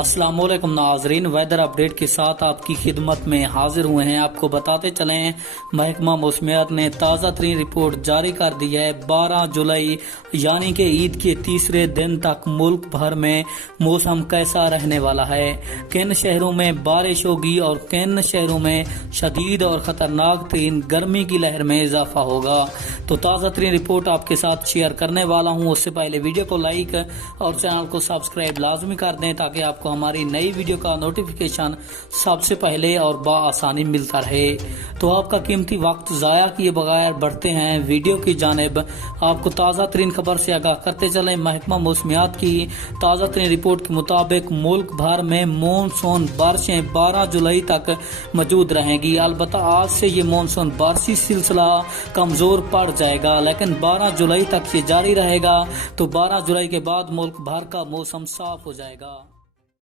अस्सलामुअलैकुम नाजरीन, weather update के साथ आपकी खिदमत में हाजिर हुए हैं। आपको बताते चलें, महकमा मौसमियात ने ताज़ा तरीन रिपोर्ट जारी कर दी है। 12 जुलाई यानी कि ईद के तीसरे दिन तक मुल्क भर में मौसम कैसा रहने वाला है, किन शहरों में बारिश होगी और किन शहरों में शदीद और ख़तरनाक तरीन गर्मी की लहर में इजाफा होगा। तो ताज़ा तरीन रिपोर्ट आपके साथ शेयर करने वाला हूँ। उससे पहले वीडियो को लाइक और चैनल को सब्सक्राइब लाजमी कर दें ताकि आपको हमारी नई वीडियो का नोटिफिकेशन सबसे पहले और बआसानी मिलता रहे। तो आपका कीमती वक्त ज़ाया किए बगैर बढ़ते हैं वीडियो की जानिब। आपको ताज़ा तरीन खबर से आगाह करते चलें। महकमा मौसमियात की ताज़ा तरीन रिपोर्ट के मुताबिक मुल्क भर में मानसून बारिशें 12 जुलाई तक मौजूद रहेंगी। अलबत्ता आज से ये मानसून बारिशी सिलसिला कमज़ोर पड़ जाएगा, लेकिन 12 जुलाई तक ये जारी रहेगा। तो 12 जुलाई के बाद मुल्क भर का मौसम साफ हो जाएगा।